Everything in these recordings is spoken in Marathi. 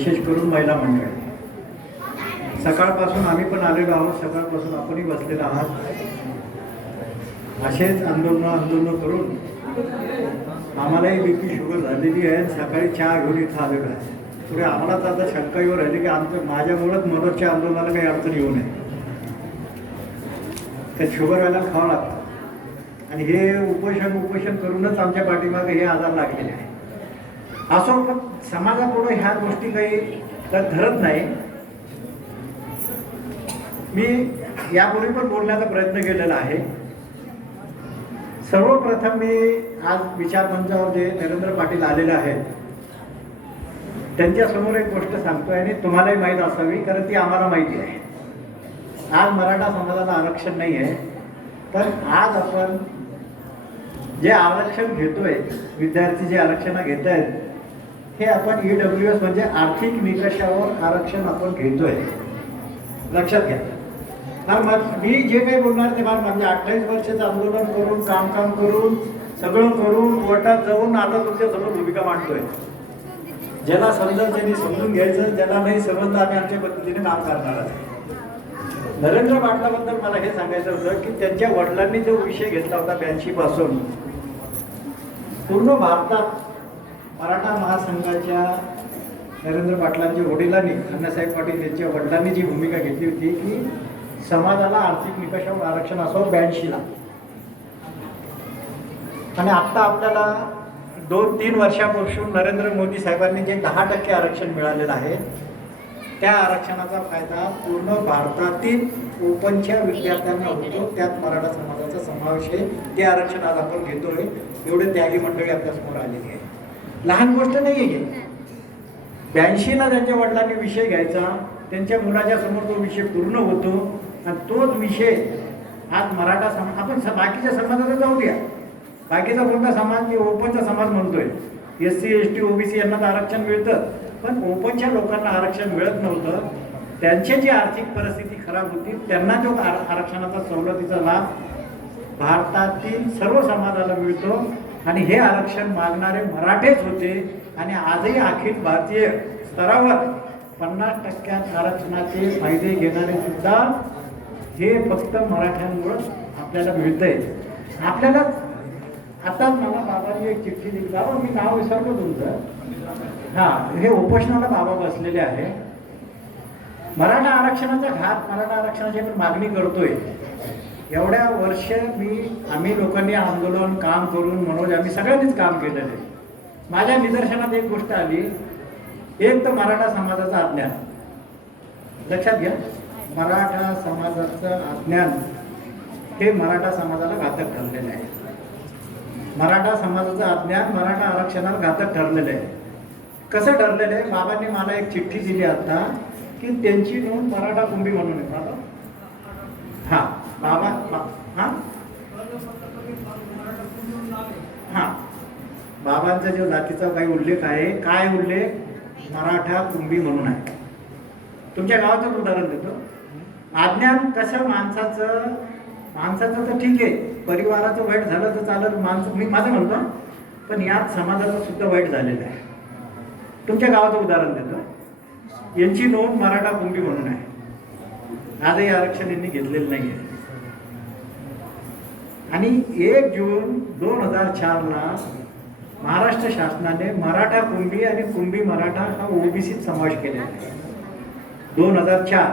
विशेष करून महिला मंडळी. सकाळपासून आम्ही पण आलेलो आहोत, सकाळपासून आपणही बसलेलो आहात. असेच आंदोलन करून आम्हालाही BP शुगर झालेली आहे. सकाळी चहा घेऊन इथं आलेलो आहे. पुढे आम्हालाच आता शंका येऊ राहिली की माझ्यामुळंच मनोजच्या आंदोलनाला काही अडचण येऊ नये. त्या शुगरवाल्याला खावं लागतं आणि हे उपोषण करूनच आमच्या पाठीमागे हे आजार लागलेले आहे. असो, पण समाजापुढे ह्या गोष्टी काही धरत नाही. मी यापूर्वी पण बोलण्याचा प्रयत्न केलेला आहे. सर्वप्रथम मी आज विचारमंचावर जे नरेंद्र पाटील आलेले आहेत त्यांच्यासमोर एक गोष्ट सांगतोय आणि तुम्हालाही माहीत असावी, कारण ती आम्हाला माहिती आहे. आज मराठा समाजाला आरक्षण नाही आहे, तर आज आपण जे आरक्षण घेतोय, विद्यार्थी जे आरक्षण घेत आहेत, हे आपण EWS म्हणजे आर्थिक निकषावर आरक्षण आपण घेतोय, लक्षात घ्या. तर मग मी जे काही बोलणार ते म्हणजे 28 वर्षाचं आंदोलन करून काम करून सगळं करून कोर्टात जाऊन आता तुमच्यासमोर भूमिका मांडतोय. ज्याला समजेल त्यांनी समजून घ्यायचं, ज्याला नाही समजलं आम्ही आमच्या पद्धतीने काम करणार आहे. नरेंद्र पाटलाबद्दल मला हे सांगायचं होतं की त्यांच्या वडिलांनी जो विषय घेतला होता 82 पासून पूर्ण भारतात मराठा महासंघाच्या नरेंद्र पाटलांच्या वडिलांनी, अण्णासाहेब पाटील यांच्या वडिलांनी जी भूमिका घेतली होती की समाजाला आर्थिक निकषावर आरक्षण असावं 82ला. आणि आत्ता आपल्याला 2-3 वर्षापासून नरेंद्र मोदी साहेबांनी जे 10% आरक्षण मिळालेलं आहे, त्या आरक्षणाचा फायदा पूर्ण भारतातील ओपनच्या विद्यार्थ्यांना होतो. त्यात मराठा समाजाचा समावेश आहे. ते आरक्षण आज आपण घेतोय. एवढे त्यागी मंडळी आपल्यासमोर आलेली आहे. लहान गोष्ट नाही आहे. 82ला त्यांच्या वडिलांनी विषय घ्यायचा, त्यांच्या मुलाच्या समोर तो विषय पूर्ण होतो आणि तोच विषय आज मराठा समाज, आपण बाकीच्या समाजाला जाऊ द्या, बाकीचा कोणता समाज, मी ओपनचा समाज म्हणतोय, SC ST OBC यांना तर आरक्षण मिळतं, पण ओपनच्या लोकांना आरक्षण मिळत नव्हतं. त्यांची जी आर्थिक परिस्थिती खराब होती त्यांना जो आरक्षणाचा सवलतीचा लाभ भारतातील सर्व समाजाला मिळतो. आणि हे आरक्षण मागणारे मराठेच होते. आणि आजही अखिल भारतीय स्तरावर 50% आरक्षणाचे फायदे घेणारे सुद्धा हे फक्त मराठ्यांमुळे आपल्याला मिळतंय. आपल्याला आता मला बाबांनी एक चिठ्ठी दिली, बाबा मी नाव विसरलो तुमचं, हां, हे उपोषणाला बाबा बसलेले आहे. मराठा आरक्षणाचा घात, मराठा आरक्षणाची पण मागणी करतोय. एवढ्या वर्ष आम्ही लोकांनी आंदोलन काम करून, मनोज आम्ही सगळ्यांनीच काम केलेलं आहे. माझ्या निदर्शनात एक गोष्ट आली, एक तर मराठा समाजाचं अज्ञान. लक्षात घ्या, मराठा समाजाचं अज्ञान हे मराठा समाजाला घातक ठरलेलं आहे. मराठा समाजाचं अज्ञान मराठा आरक्षणाला घातक ठरलेलं आहे. कसं ठरलेलं आहे? बाबांनी मला एक चिठ्ठी दिली आता की त्यांची नोंद मराठा कुंभी म्हणून आहे. बाबा हां, बाबा हां हां, बाबांचा जो जातीचा काही उल्लेख आहे, काय उल्लेख? मराठा कुंभी म्हणून आहे. तुमच्या गावाचंच उदाहरण देतो. अज्ञान कसं माणसाचं तर ठीक आहे, परिवाराचं वाईट झालं तर चालत, माणसं मी माझं म्हणतो, पण यात समाजाचं सुद्धा वाईट झालेलं आहे. तुमच्या गावाचं उदाहरण देतो. यांची नोंद मराठा कुंभी म्हणून आहे. आजही आरक्षण यांनी घेतलेलं नाही आहे. आणि 1 जून 2004ला महाराष्ट्र शासनाने मराठा कुंभी आणि कुंभी मराठा हा OBCत समावेश केलेला आहे. 2004,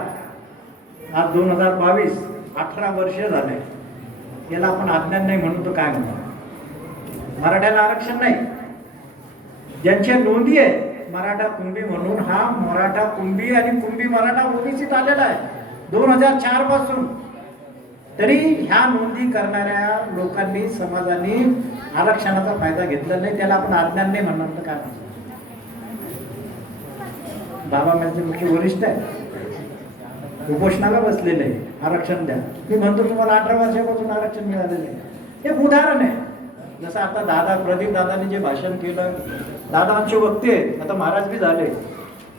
आज 2022, 18 वर्ष झाले. याला आपण अज्ञान नाही म्हणू तर काय म्हणतो? मराठ्याला आरक्षण नाही. ज्यांच्या नोंदी आहे मराठा कुंभी म्हणून, हा मराठा कुंभी आणि कुंभी मराठा OBCत आलेला आहे 2004 पासून. तरी ह्या नोंदी करणाऱ्या लोकांनी, समाजाने आरक्षणाचा फायदा घेतला नाही. त्याला आपण अज्ञान नाही म्हणणार तर काय म्हणतो? बाबा माझे मुख्य वरिष्ठ आहे, उपोषणाला बसलेले आहे, आरक्षण द्या. मी म्हणतो तुम्हाला 18 वर्षापासून आरक्षण मिळालेलं आहे. हे उदाहरण आहे. जसं आता प्रदीप दादांनी जे भाषण केलं, दादा आमचे वक्ते आहेत, आता महाराज बी झाले,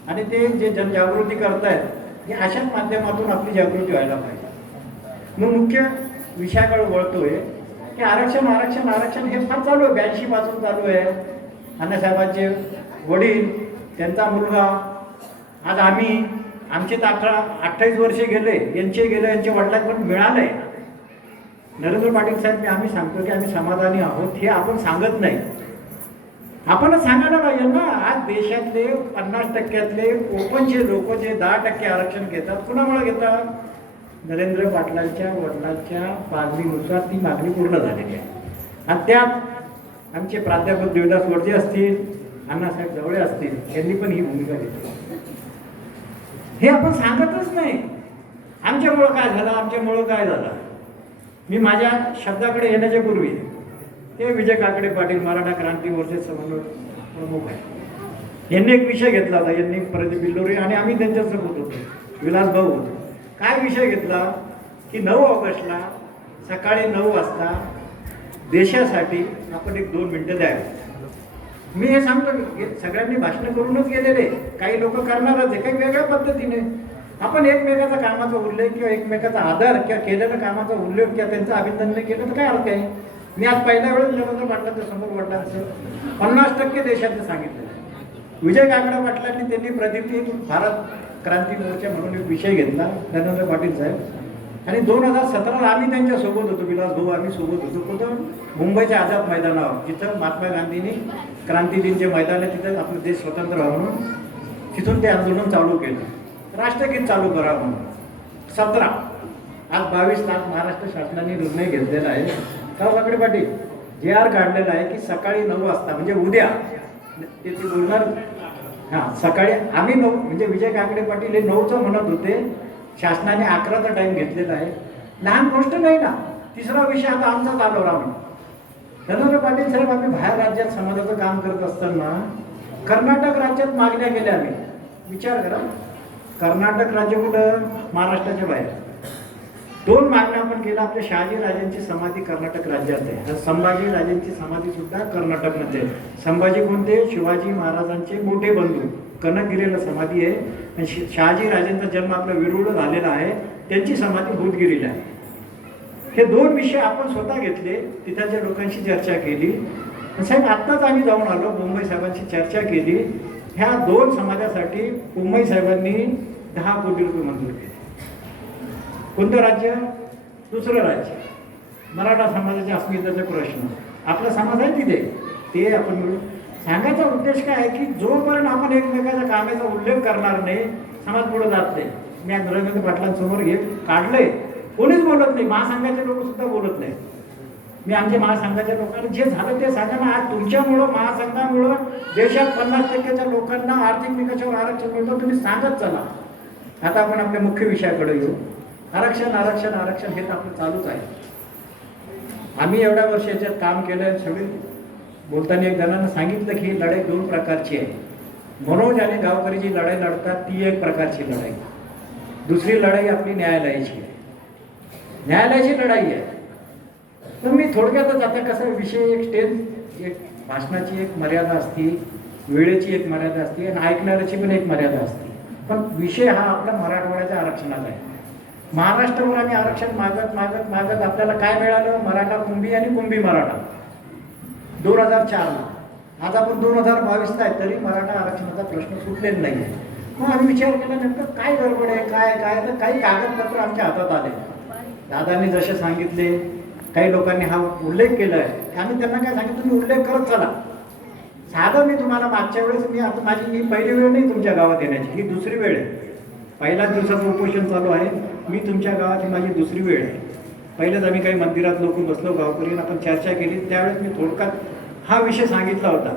आणि ते जे जनजागृती करतायत, हे अशाच माध्यमातून आपली जागृती व्हायला पाहिजे. मग मुख्य विषयाकडे वळतोय की आरक्षण हे फार चालू आहे, 82 पासून चालू आहे. अण्णासाहेबांचे वडील, त्यांचा मुलगा, आज आम्ही आमचे तर 28 वर्षे गेले, यांचे गेले, यांचे वडिलांना पण मिळालंय. नरेंद्र पाटील साहेब आम्ही सांगतो की आम्ही समाधानी आहोत, हे आपण सांगत नाही. आपणच सांगायला पाहिजे ना. आज देशातले 50% ओपनचे लोक जे 10% आरक्षण घेतात, कुणामुळे घेतात? नरेंद्र पाटलांच्या वडिलांच्या मागणीनुसार ती मागणी पूर्ण झालेली आहे. आणि त्यात आमचे प्राध्यापक देवदास वडजे असतील, अण्णासाहेब जवळे असतील, यांनी पण ही भूमिका घेतली. हे आपण सांगतच नाही. आमच्यामुळं काय झालं, आमच्यामुळं काय झालं. मी माझ्या शब्दाकडे येण्याच्या पूर्वी ते विजय काकडे पाटील मराठा क्रांती मोर्चे समन्वय प्रमुख आहे, यांनी एक विषय घेतला होता. यांनी प्रदीप बिल्लोरे आणि आम्ही त्यांच्यासोबत होतो, विलास भाऊ होतो. काय विषय घेतला की 9 ऑगस्टला सकाळी 9 वाजता देशासाठी आपण एक 2 मिनिटं द्यावी. मी हे सांगतो की सगळ्यांनी भाषणं करूनच गेलेले, काही लोक करणारच आहे, काही वेगळ्या पद्धतीने. आपण एकमेकाचा कामाचा उल्लेख किंवा एकमेकाचा आदर किंवा केलेल्या कामाचा उल्लेख किंवा त्यांचं अभिनंदन केलं तर काय अर्थ आहे. मी आज पहिल्या वेळेस नरेंद्र पाटलांच्या समोर वडिलांचं 50% देशातलं सांगितलं. विजय काकडे पाटलांनी त्यांनी प्रदीप भारत क्रांती मोर्चा म्हणून एक विषय घेतला, नरेंद्र पाटील साहेब. आणि 2017 आम्ही त्यांच्यासोबत होतो, विलास भाऊ आम्ही सोबत होतो. कुठं? मुंबईच्या आझाद मैदानावर, जिथं महात्मा गांधींनी क्रांती दिनचे मैदान आहे, तिथं आपला देश स्वतंत्र व्हावा म्हणून तिथून ते आंदोलन चालू केलं, राष्ट्रगीत चालू करावं म्हणून. 17 आज 22 तास महाराष्ट्र शासनाने निर्णय घेतलेला आहे. का काकडे पाटील JR काढलेला आहे की सकाळी 9 वाजता म्हणजे उद्या ते बोलणार. हां, सकाळी आम्ही 9 म्हणजे विजय काकडे पाटील हे 9चं म्हणत होते, शासनाने 11चा टाईम घेतलेला आहे. लहान गोष्ट नाही ना. तिसरा विषय आता आमचाच आलो राहून. नरेंद्र पाटील साहेब आम्ही बाहेर राज्यात समाजाचं काम करत असताना कर्नाटक राज्यात मागण्या केल्या आम्ही. विचार करा, कर्नाटक राज्य कुठं? महाराष्ट्राच्या बाहेर. 2 मागण्या आपण केल्या. आपल्या शहाजी राजांची समाधी कर्नाटक राज्यात आहे, संभाजी राजांची समाधी सुद्धा कर्नाटकमध्ये आहे. संभाजी कोणते? शिवाजी महाराजांचे मोठे बंधू, कनकगिरीला समाधी आहे. आणि शहाजी राजांचा जन्म आपला वेरूळ झालेला आहे, त्यांची समाधी बुधगिरीला आहे. हे 2 विषय आपण स्वतः घेतले, तिथल्या लोकांशी चर्चा केली. साहेब आत्ताच आम्ही जाऊन आलो, मुंबई साहेबांशी चर्चा केली. ह्या 2 समाजासाठी मुंबई साहेबांनी 10 कोटी रुपये मंजूर केले. कोणतं राज्य? दुसरं राज्य. मराठा समाजाच्या अस्मितेचा प्रश्न, आपला समाज आहे तिथे, ते आपण मिळून सांगायचा उद्देश काय आहे की जोपर्यंत आपण एकमेकाच्या कामाचा उल्लेख करणार नाही, समाज पुढे जात नाही. मी आज नरेंद्र पाटलांसमोर हे काढलंय, कोणीच बोलत नाही. महासंघाचे लोक सुद्धा बोलत नाही. मी आमच्या महासंघाच्या लोकांना जे झालं ते सांगा ना. आज तुमच्यामुळं, महासंघामुळं देशात 50%च्या लोकांना आर्थिक निकषावर आरक्षण मिळतं. तुम्ही सांगत चला. आता आपण आपल्या मुख्य विषयाकडे येऊ. आरक्षण आरक्षण आरक्षण हे तर आपलं चालूच आहे. आम्ही एवढ्या वर्ष याच्यात काम केलं. सगळे बोलताना एक जणांना सांगितलं की ही लढाई 2 प्रकारची आहे. मनोज आणि गावकरी जी लढाई लढतात ती एक प्रकारची लढाई. दुसरी लढाई आपली न्यायालयाची आहे. न्यायालयाची लढाई आहे. तर मी थोडक्यातच आता कसं विषय एक स्टेज, एक भाषणाची एक मर्यादा असते, वेळेची एक मर्यादा असते आणि ऐकणाऱ्याची पण एक मर्यादा असते. पण विषय हा आपला मराठवाड्याच्या आरक्षणाचा आहे. महाराष्ट्रावर आम्ही आरक्षण मागत मागत मागत आपल्याला काय मिळालं? मराठा कुंभी आणि कुंभी मराठा 2004ला. आज आपण 2022 आहे, तरी मराठा आरक्षणाचा प्रश्न सुटलेला नाही आहे. मग आम्ही विचार केला नेमकं काय गडबड आहे, काय काय. तर काही कागदपत्र आमच्या हातात आले. दादांनी जसे सांगितले, काही लोकांनी हा उल्लेख केला आहे. आम्ही त्यांना काय सांगितलं, तुम्ही उल्लेख करत चला. साधं मी तुम्हाला मागच्या वेळेस मी आता ही पहिली वेळ नाही तुमच्या गावात येण्याची, ही दुसरी वेळ आहे. पहिल्याच दिवसाचं उपोषण चालू आहे. मी तुमच्या गावात ही माझी दुसरी वेळ आहे. पहिलेच आम्ही काही मंदिरात लोक बसलो, गावकरीनं आपण चर्चा केली. त्यावेळेस मी थोडक्यात हा विषय सांगितला होता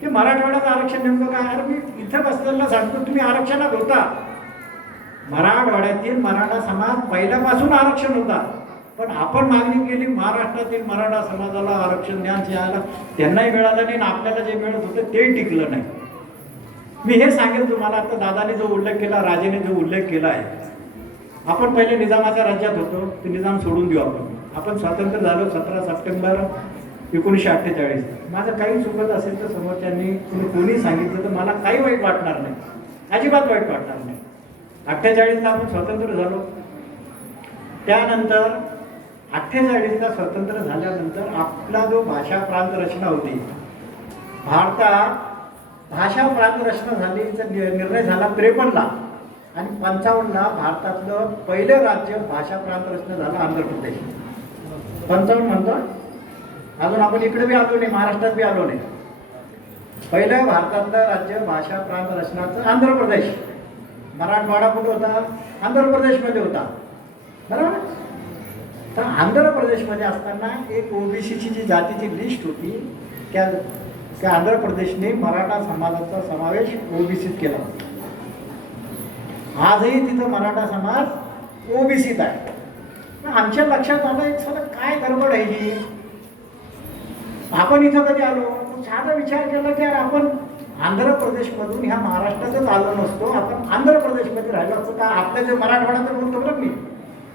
की मराठवाड्याचं आरक्षण नेमकं काय. अरे मी इथं बसलेला सांगतो, तुम्ही आरक्षणात होता. मराठवाड्यातील मराठा समाज पहिल्यापासून आरक्षण होता. पण आपण मागणी केली महाराष्ट्रातील मराठा समाजाला आरक्षण द्यायला, त्यांनाही मिळालं नाही आणि आपल्याला जे मिळत होतं ते टिकलं नाही. मी हे सांगेल तुम्हाला. आता दादाने जो उल्लेख केला, राजेने जो उल्लेख केला आहे, आपण पहिले निजामाच्या राज्यात होतो, ते निजाम सोडून देऊ आपण स्वातंत्र्य झालो 17 सप्टेंबर 1948. माझं काही चुकत असेल तर समोरच्यांनी कोणी सांगितलं तर मला काही वाईट वाटणार नाही, अजिबात वाईट वाटणार नाही. 48ला आपण स्वतंत्र झालो. त्यानंतर 48ला स्वतंत्र झाल्यानंतर आपला जो भाषा प्रांत रचना होती, भारतात भाषा प्रांत रचना झालीचा निर्णय झाला 53ला आणि 55ला भारतातलं पहिलं राज्य भाषा प्रांत रचना झालं आंध्र प्रदेश. 55 म्हणतो, अजून आपण इकडे बी आलो नाही, महाराष्ट्रात बी आलो नाही. पहिलं भारतातलं राज्य भाषा प्रांत रचनाचं आंध्र प्रदेश. मराठवाडा कुठे होता? आंध्र प्रदेशमध्ये होता, बरोबर. तर आंध्र प्रदेशमध्ये असताना एक ओबीसीची जी जातीची लिस्ट होती त्या आंध्र प्रदेशने मराठा समाजाचा समावेश ओबीसीत केला. आजही तिथं मराठा समाज ओबीसीत आहे. आमच्या लक्षात आलं एक साला काय गडबड आहे ही. आपण इथं कधी आलो साधा विचार केला की यार आपण आंध्र प्रदेशमधून ह्या महाराष्ट्रातच आलो नसतो, आपण आंध्र प्रदेशमध्ये राहिलो असतो का. आपल्या जे मराठवाडा तर बोलतो बरं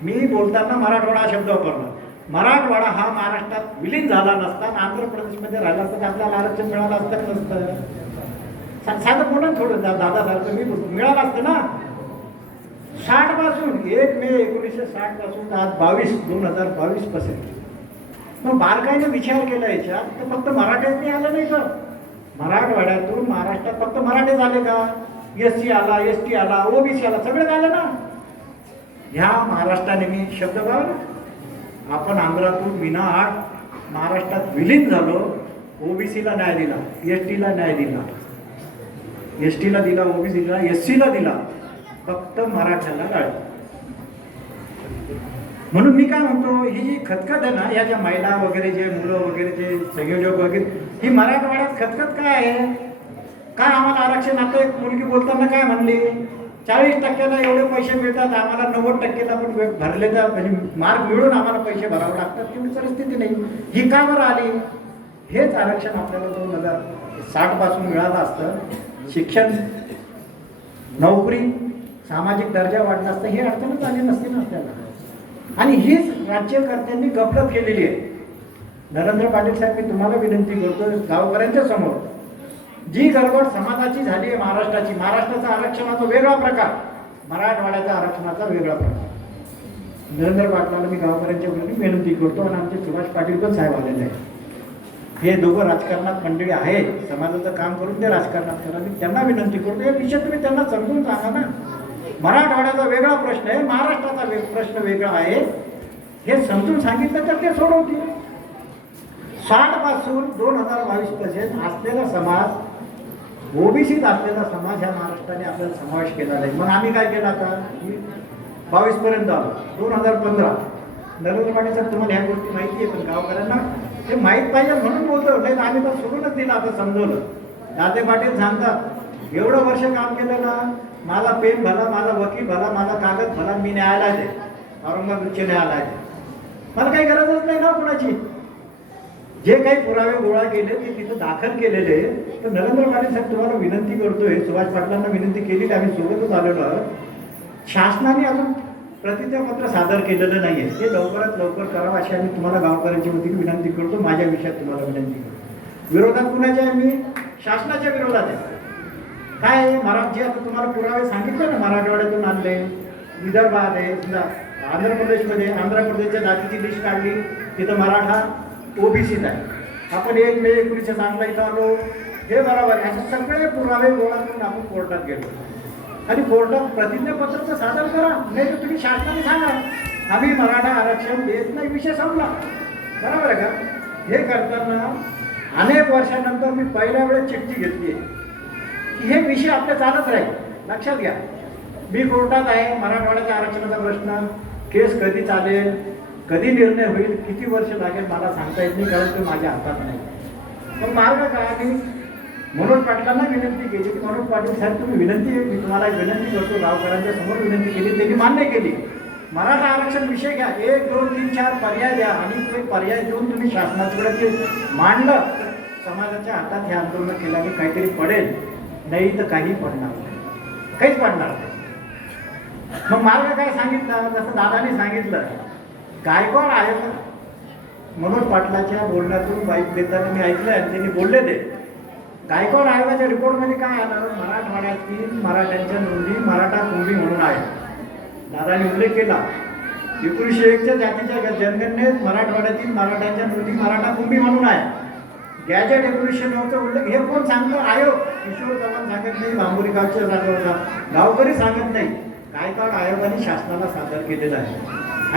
मी बोलताना मराठवाडा हा शब्द वापरला. मराठवाडा हा महाराष्ट्रात विलीन झाला नसता, आंध्र प्रदेशमध्ये राहिला असता आपल्याला आरक्षण मिळालं असतं नसतं. साधं बोला थोडं दादासारखं मी मिळालं असतं ना. 60 पासून 1 मे 1960 पासून आज 2022 पर्यंत. मग बारकाईने विचार केला याच्यात तर फक्त मराठ्यांनी आलं नाही तर मराठवाड्यातून महाराष्ट्रात फक्त मराठे झाले का? SC आला, ST आला, OBC आला, सगळे झालं ना. ह्या महाराष्ट्राने मी शब्द बघा, आपण आंध्रातून विना आठ महाराष्ट्रात विलीन झालो. OBCला न्याय दिला, STला न्याय दिला, STला दिला, OBCला, SCला दिला, फक्त मराठ्याला गाळ. म्हणून मी काय म्हणतो, ही जी खतखत आहे ना, या ज्या महिला वगैरे जे मुलं वगैरे जे संयोजक वगैरे, ही मराठवाड्यात खतखत काय आहे? काय आम्हाला आरक्षण? आता एक मुलगी बोलताना काय म्हणली, 40% एवढे पैसे मिळतात आम्हाला, 90%ला पण भरले तर म्हणजे मार्क मिळून आम्हाला पैसे भरावे लागतात, तेवढी परिस्थिती नाही. ही का बरं आली? हेच आरक्षण आपल्याला 2060 पासून मिळालं असतं. शिक्षण, नोकरी, सामाजिक दर्जा वाढला असता, ही अडचणच आली नसती ना आपल्याला. आणि हीच राज्यकर्त्यांनी गफलत केलेली आहे. नरेंद्र पाटील साहेब, मी तुम्हाला विनंती करतो गावकऱ्यांच्या समोर, जी गडबड समाजाची झाली आहे महाराष्ट्राची, महाराष्ट्राचा आरक्षणाचा वेगळा प्रकार, मराठवाड्याचा आरक्षणाचा वेगळा प्रकार. नरेंद्र पाटलाला मी गावकऱ्यांच्या विनंती करतो आणि आमचे सुभाष पाटील पण साहेब आलेले आहेत. हे दोघं राजकारणात मंडळी आहेत, समाजाचं काम करून ते राजकारणात करा. मी त्यांना विनंती करतो, हे विषय तुम्ही त्यांना समजून सांगा ना. मराठवाड्याचा वेगळा प्रश्न आहे, महाराष्ट्राचा प्रश्न वेगळा आहे, हे समजून सांगितलं तर ते सोडवतील. 60 पासून 2022 पर्यंत असलेला समाज, ओबीसीत असलेला समाज ह्या महाराष्ट्राने आपल्याला समावेश केला नाही. मग आम्ही काय केलं आता 22 पर्यंत आलो. 2015 नरेंद्र पाटील साहेब, तुम्हाला ह्या गोष्टी माहिती आहे, पण गावकऱ्यांना ते माहीत पाहिजे म्हणून बोलतो. नाही तर आम्ही तर सोडूनच दिलं, आता समजवलं. दाते पाटील सांगतात, एवढं वर्ष काम केलं ना, माझा पेन भला, माझा वकील भला, माझा कागद भला, मी न्यायालयात आहे, औरंगाबाद उच्च न्यायालयात आहे, मला काही गरजच नाही ना कुणाची. जे काही पुरावे गोळा केले ते तिथं दाखल केलेले. तर नरेंद्र पाटील साहेब, तुम्हाला विनंती करतोय, सुभाष पाटलांना विनंती केली, आम्ही सोबतच आलेलो आहोत. शासनाने अजून प्रतिज्ञापत्र सादर केलेलं नाही आहे, ते लवकरात लवकर करावं अशी आम्ही तुम्हाला गावकऱ्यांच्या वतीने विनंती करतो. माझ्या विषयात तुम्हाला विनंती करतो. विरोधात कुणाच्या आहे? मी शासनाच्या विरोधात आहे. काय जे आता तुम्हाला पुरावे सांगितले ना, मराठवाड्यातून आणले, विदर्भात आहे, आंध्र प्रदेशमध्ये आंध्र प्रदेशच्या जातीची लिस्ट काढली, तिथं मराठा ओबीसीत आहे. आपण 1 मे 1960 इथं आलो, हे बरोबर आहे. असे सगळे पुरावे गोळा करून आपण कोर्टात गेलो आणि कोर्टात प्रतिज्ञापत्र सादर करा. नाही तर तुम्ही शासनाने सांगा आम्ही मराठा आरक्षण देत नाही, विषय संपला. बरोबर आहे का? हे करताना अनेक वर्षानंतर मी पहिल्या वेळेस चिठ्ठी घेतली आहे. हे विषय आपले चालत राहील, लक्षात घ्या. मी कोर्टात आहे, मराठवाड्याच्या आरक्षणाचा प्रश्न, केस कधी चालेल, कधी निर्णय होईल, किती वर्ष लागेल मला सांगता येत नाही, कारण ते माझ्या हातात नाही. मग मार्ग काय? मी मनोज पाटलांना विनंती केली की मनोज पाटील साहेब, तुम्ही विनंती, मी तुम्हाला विनंती करतो, गावकऱ्यांच्या समोर विनंती केली, त्यांनी मान्य केली. मराठा आरक्षण विषय घ्या, 1, 2, 3, 4 पर्याय द्या आणि ते पर्याय देऊन तुम्ही शासनाकडे ते मांडलं, समाजाच्या हातात हे आंदोलन केल्याने काहीतरी पडेल, नाही तर काही पडणार नाही, काहीच पडणार नाही. मग मार्ग काय सांगितलं? जसं दादाने सांगितलं, गायकवाड आहे. मनोज पाटलाच्या बोलण्यातून बाईक देताना मी ऐकलं आणि त्यांनी बोलले ते गायकवाड आयोगाच्या रिपोर्टमध्ये काय आलं? मराठवाड्यातील मराठ्यांच्या नोंदी मराठा कुंभी म्हणून आहे. दादाने उल्लेख केला 1901च्या जातीच्या जनगणनेत मराठवाड्यातील मराठ्यांच्या नोंदी मराठा कुंभी म्हणून आहे. गॅजेट एव्होल्युशनचं उल्लेख हे कोण सांगतं? आयोग. किशोर चव्हाण सांगत नाही, भांबुरी गावचे सांगत होता, गावकरी सांगत नाही. गायकवाड आयोगाने शासनाला सादर केलेलं आहे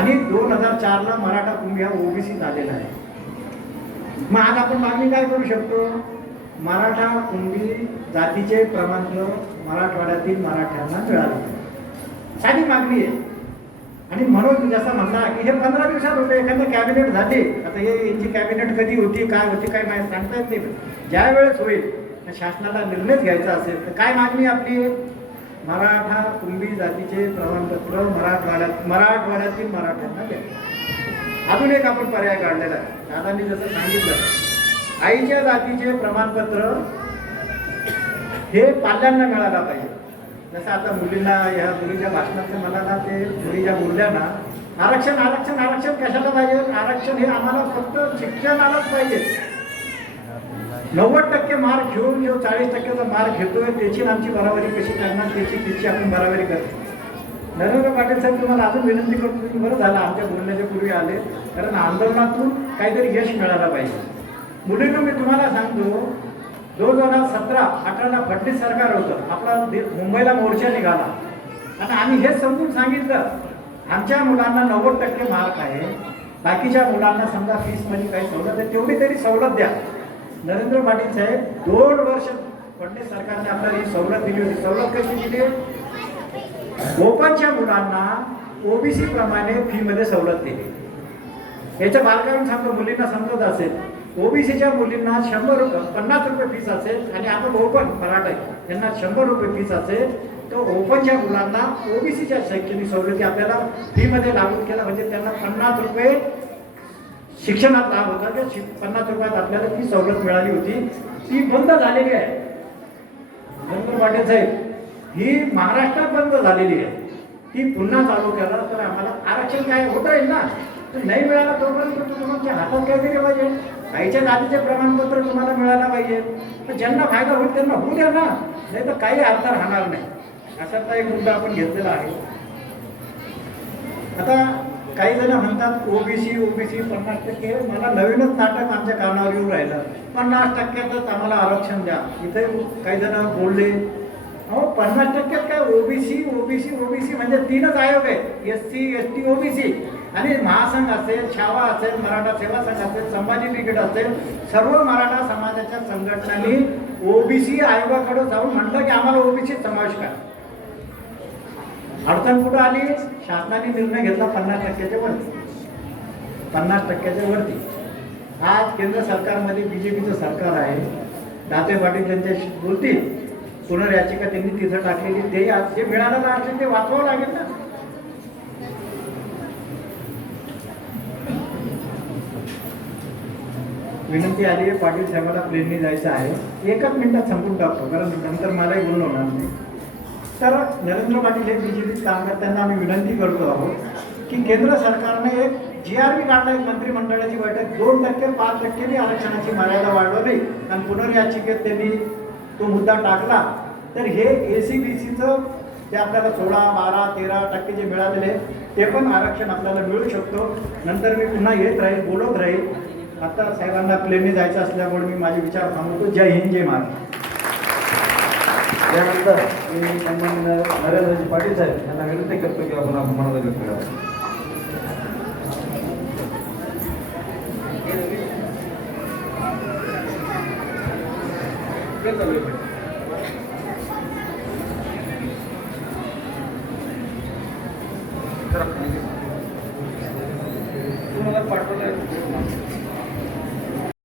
आणि 2004ला मराठा कुंभी हा ओबीसी झालेला आहे. मग आज आपण मागणी काय करू शकतो? मराठा कुंभी जातीचे प्रमाणपत्र मराठवाड्यातील मराठ्यांना मिळालं, साधी मागणी आहे. आणि म्हणून जसं म्हणला की हे 15 दिवसात होते, एखादं कॅबिनेट झाले. आता हे यांची कॅबिनेट कधी होती, काय होती, काय माहिती सांगता येत नाही. ज्या वेळेस होईल शासनाला निर्णय घ्यायचा असेल तर काय मागणी आपली? मराठा कुंभी जातीचे प्रमाणपत्र मराठवाड्यातील मराठ्यांना द्या. अजून एक आपण पर्याय काढलेला आहे. दादांनी जसं सांगितलं, आईच्या जातीचे प्रमाणपत्र हे पाल्यांना मिळायला पाहिजे. जसं आता मुलींना ह्या मुलीच्या भाषणात मला ना ते मुलीच्या बोलल्या ना, आरक्षण आरक्षण आरक्षण कशाला पाहिजे? आरक्षण हे आम्हाला फक्त शिक्षणालाच पाहिजे. 90% मार्क घेऊन जो 40%चा मार्क घेतोय त्याची आमची बराबरी कशी करणार? त्याची आपण बराबरी करतो. नरेंद्र पाटील साहेब, तुम्हाला अजून विनंती करतो, तुम्ही बरं झालं आमच्या बोलण्याच्या पूर्वी आले, कारण आंदोलनातून काहीतरी यश मिळायला पाहिजे. मुलींना मी तुम्हाला सांगतो, 2017-18ला फडणवीस सरकार होतं, आपला मुंबईला मोर्चा निघाला आणि आम्ही हेच समजून सांगितलं, आमच्या मुलांना 90% मार्क आहे, बाकीच्या मुलांना समजा फीसमध्ये काही सवलत आहे, तेवढी तरी सवलत द्या. नरेंद्र पाटील साहेब 2 वर्ष फडणवीस सरकारने आपल्याला ही सवलत दिली होती. सवलत कशी दिली? ओपनच्या मुलांना ओबीसी प्रमाणे फीमध्ये सवलत दिली. याच्या बालकांना सांगतो, मुलींना समजत असेल, ओबीसीच्या मुलींना 50 रुपये फीस असेल आणि आपण ओपन मराठा यांना 100 रुपये फीस असेल, तर ओपनच्या मुलांना ओबीसीच्या शैक्षणिक सवलती आपल्याला फीमध्ये लागू केला, म्हणजे त्यांना 50 रुपये शिक्षणात लाभ होता. त्या 50 रुपयात आपल्याला ती सवलत मिळाली होती, ती बंद झालेली आहे. नरेंद्र पाटील साहेब, ही महाराष्ट्रात बंद झालेली आहे, ती पुन्हा चालू केला तर आम्हाला आरक्षण काय होत राहील ना. तर नाही मिळाला तोपर्यंत तुमच्या हातात काय दिले पाहिजे? आईच्या जातीचे प्रमाणपत्र तुम्हाला मिळायला पाहिजे. तर ज्यांना फायदा होईल त्यांना होऊ द्या ना, नाही तर काही अर्थ राहणार नाही. अशाचा एक मुद्दा आपण घेतलेला आहे. आता काही जण म्हणतात ओबीसी 50%. मला नवीनच नाटक आमच्या कानावर येऊन राहिलं, 50%च आम्हाला आरक्षण द्या. इथे काही जण बोलले, अहो 50%त काय ओबीसी म्हणजे 3च आयोग आहेत, SC ST OBC. आणि महासंघ असेल, छावा असेल, मराठा सेवा संघ असेल, संभाजी ब्रिगेड असेल, सर्व मराठा समाजाच्या संघटनांनी ओबीसी आयोगाकडे जाऊन म्हटलं की आम्हाला ओबीसी समावेश करा. अडचण कुठं आली? शासनाने निर्णय घेतला 50%च्या वरती. 50%च्या वरती. आज केंद्र सरकारमध्ये BJPचं सरकार आहे. दाते पाटील त्यांच्याशी बोलतील, पुनर्याचिका त्यांनी तिथं टाकलेली, ते आज जे मिळालेलं असेल ते वाचवावं लागेल ना. विनंती आली आहे, पाटील साहेबांना प्लेननी जायचं आहे. 1 मिनिटात संपून टाकतो, कारण नंतर मलाही बोलणं होणार नाही. तर नरेंद्र पाटील हे BJP काम करताना आम्ही विनंती करतो आहोत की केंद्र सरकारने एक GRB काढला, एक मंत्रिमंडळाची बैठक, 2% 5% आरक्षणाची मर्यादा वाढवली आणि पुनर्याचिकेत त्यांनी तो मुद्दा टाकला. तर हे ACBCचं जे आपल्याला 16, 12, 13% जे मिळालेले ते पण आरक्षण आपल्याला मिळू शकतो. नंतर मी पुन्हा येत राहील, बोलत राहील. आता साहेबांना प्लेनने जायचं असल्यामुळे मी माझे विचार थांबवतो. जय हिंद, जय महाराष्ट्र. त्यानंतर मी सन्माननीय नरेंद्रजी पाटील साहेब यांना विनंती करतो की आपण मनाला व्यक्त करावं. Gracias.